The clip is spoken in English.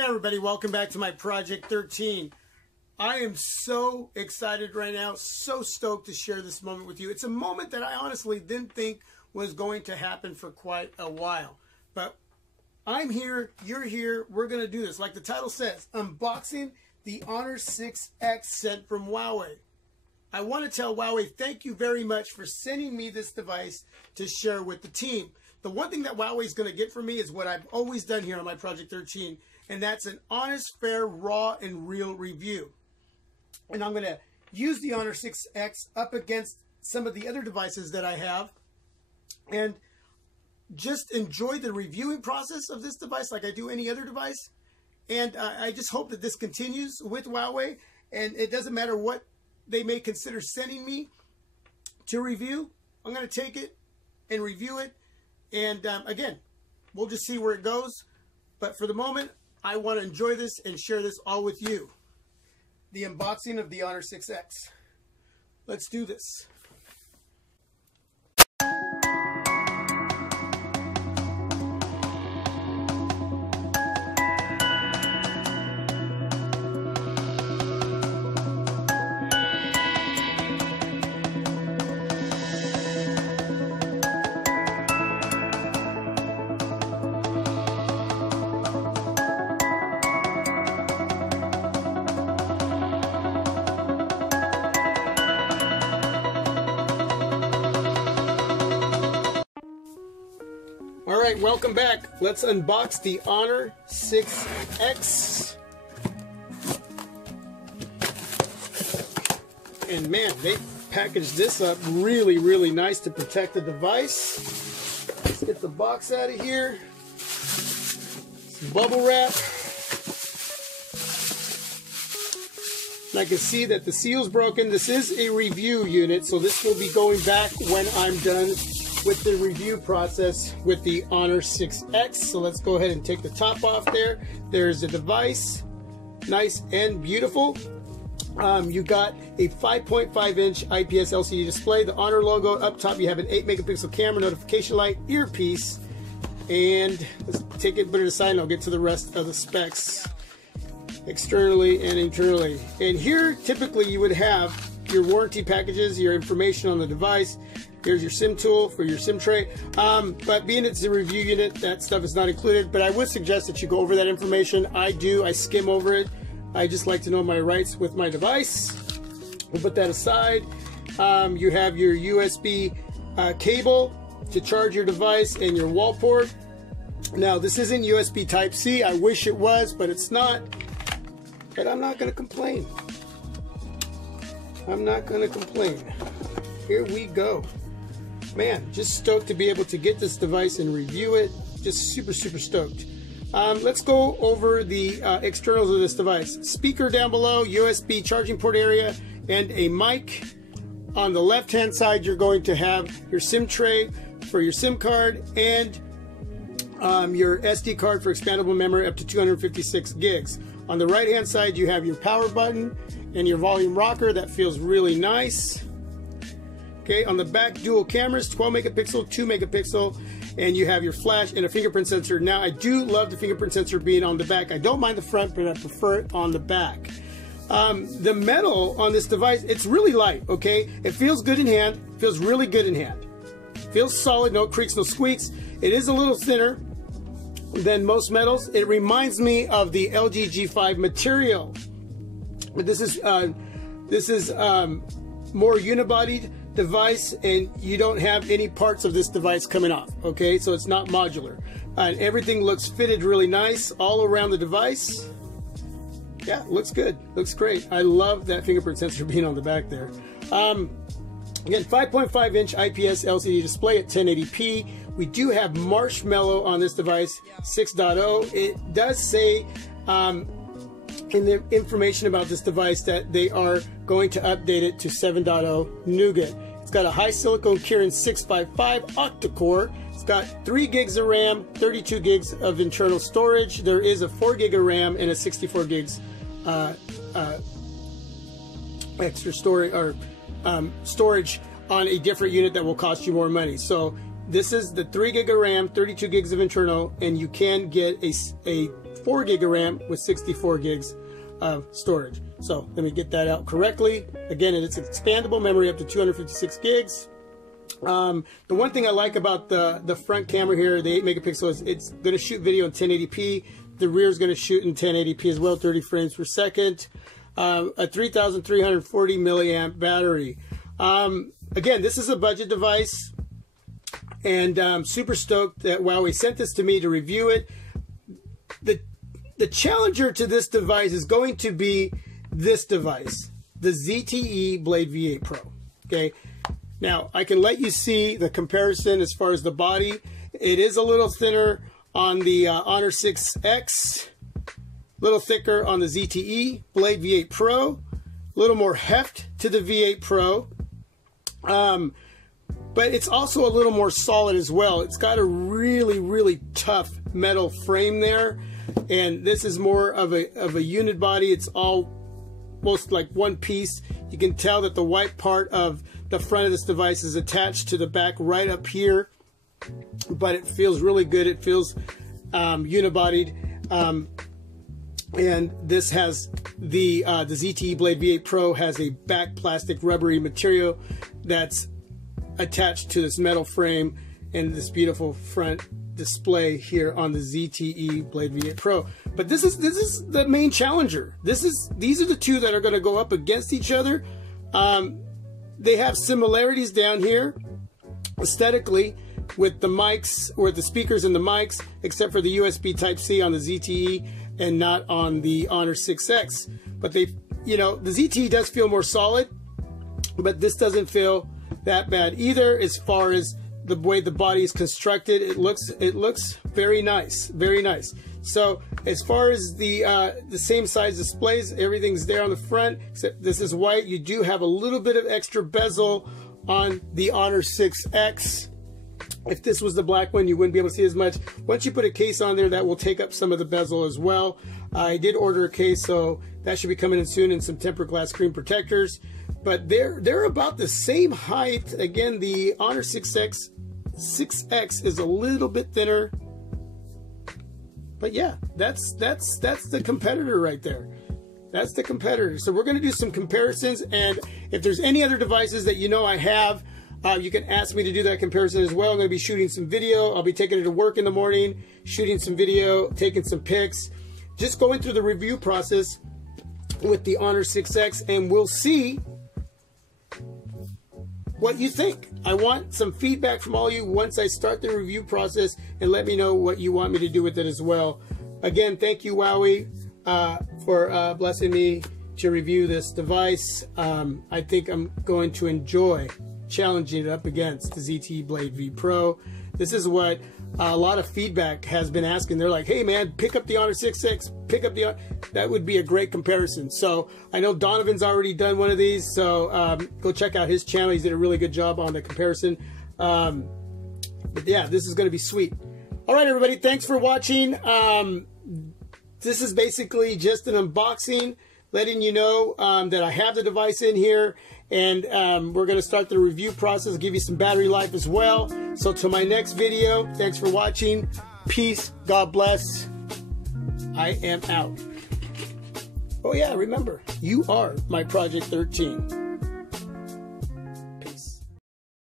Hey everybody, welcome back to my Project 13. I am so excited right now, so stoked to share this moment with you. It's a moment that I honestly didn't think was going to happen for quite a while. But I'm here, you're here, we're going to do this. Like the title says, unboxing the Honor 6X sent from Huawei. I want to tell Huawei thank you very much for sending me this device to share with the team. The one thing that Huawei is going to get from me is what I've always done here on my Project 13, and that's an honest, fair, raw, and real review. And I'm going to use the Honor 6X up against some of the other devices that I have and just enjoy the reviewing process of this device like I do any other device. And I just hope that this continues with Huawei, and it doesn't matter what they may consider sending me to review. I'm going to take it and review it. And again, we'll just see where it goes. But for the moment, I want to enjoy this and share this all with you. The unboxing of the Honor 6X. Let's do this. Alright, welcome back. Let's unbox the Honor 6X. And man, they packaged this up really, really nice to protect the device. Let's get the box out of here. Some bubble wrap. And I can see that the seal's broken. This is a review unit, so this will be going back when I'm done with the review process with the Honor 6X. So let's go ahead and take the top off there. There's the device, nice and beautiful. You got a 5.5 inch IPS LCD display, the Honor logo up top. You have an 8 megapixel camera, notification light, earpiece, and let's take it, put it aside, and I'll get to the rest of the specs externally and internally. And here, typically, you would have your warranty packages, your information on the device. Here's your SIM tool for your SIM tray. But being it's a review unit, that stuff is not included. But I would suggest that you go over that information. I skim over it. I just like to know my rights with my device. We'll put that aside. You have your USB cable to charge your device and your wall port. Now, this isn't USB Type-C. I wish it was, but it's not. But I'm not going to complain. I'm not going to complain. Here we go. Man, just stoked to be able to get this device and review it. Just super, super stoked. Let's go over the externals of this device. Speaker down below, USB charging port area, and a mic. On the left-hand side, you're going to have your SIM tray for your SIM card and your SD card for expandable memory up to 256 gigs. On the right-hand side, you have your power button and your volume rocker. That feels really nice. Okay, on the back, dual cameras, 12 megapixel, 2 megapixel, and you have your flash and a fingerprint sensor. Now, I do love the fingerprint sensor being on the back. I don't mind the front, but I prefer it on the back. The metal on this device, it's really light, okay? It feels good in hand, feels really good in hand. Feels solid, no creaks, no squeaks. It is a little thinner than most metals. It reminds me of the LG G5 material. But this is more unibodied device, and you don't have any parts of this device coming off, okay? So it's not modular. And everything looks fitted really nice all around the device. Yeah, looks good, looks great. I love that fingerprint sensor being on the back there. Again, 5.5 inch IPS LCD display at 1080p. We do have Marshmallow on this device, 6.0. It does say in the information about this device that they are going to update it to 7.0 Nougat. It's got a high silicone Kirin 655 octa-core. It's got 3 gigs of RAM, 32 gigs of internal storage. There is a 4 gig of RAM and a 64 gigs extra storage or storage on a different unit that will cost you more money. So This is the 3 gig of RAM, 32 gigs of internal, and you can get a 4 gig of RAM with 64 gigs of storage. So let me get that out correctly. Again, it's expandable memory up to 256 gigs. The one thing I like about the front camera here, the 8 megapixel, is it's going to shoot video in 1080p. The rear is going to shoot in 1080p as well, 30 frames per second. A 3,340 milliamp battery. Again, this is a budget device, and I'm super stoked that Huawei sent this to me to review it. The challenger to this device is going to be this device, the ZTE Blade V8 Pro. Okay, now I can let you see the comparison as far as the body. It is a little thinner on the Honor 6X, a little thicker on the ZTE Blade V8 Pro, a little more heft to the V8 Pro, but it's also a little more solid as well. It's got a really tough metal frame there, and this is more of a unibody. It's almost like one piece. You can tell that the white part of the front of this device is attached to the back right up here, but it feels really good. It feels unibodied, and this has the ZTE Blade V8 Pro has a back plastic rubbery material that's attached to this metal frame and this beautiful front display here on the ZTE Blade V8 Pro. But this is the main challenger. These are the two that are going to go up against each other. They have similarities down here aesthetically with the mics, or the speakers and the mics, except for the USB Type-C on the ZTE and not on the Honor 6X. But the ZTE does feel more solid, but this doesn't feel that bad either. As far as the way the body is constructed, it looks very nice, very nice. So as far as the same size displays, everything's there on the front, except this is white. You do have a little bit of extra bezel on the Honor 6X. If this was the black one, you wouldn't be able to see as much. Once you put a case on there, that will take up some of the bezel as well. I did order a case, so that should be coming in soon, and some tempered glass screen protectors. But they're about the same height. Again, the Honor 6X is a little bit thinner. But yeah, that's the competitor right there. That's the competitor. So we're going to do some comparisons, and if there's any other devices that I have, you can ask me to do that comparison as well. I'm going to be shooting some video. I'll be taking it to work in the morning, shooting some video, taking some pics, just going through the review process with the Honor 6X, and we'll see what you think. I want some feedback from all of you once I start the review process, and let me know what you want me to do with it as well. Again, thank you, Huawei, for blessing me to review this device. I think I'm going to enjoy challenging it up against the ZTE Blade V Pro. This is what a lot of feedback has been asking. They're like, hey man, pick up the Honor 6X, pick up the... That would be a great comparison. So I know Donovan's already done one of these, so go check out his channel. He's did a really good job on the comparison. But yeah, this is going to be sweet. All right, everybody, thanks for watching. This is basically just an unboxing, letting you know that I have the device in here, and we're going to start the review process, give you some battery life as well. So till my next video, thanks for watching. Peace, God bless. I am out. Oh yeah, remember, you are my Project 13.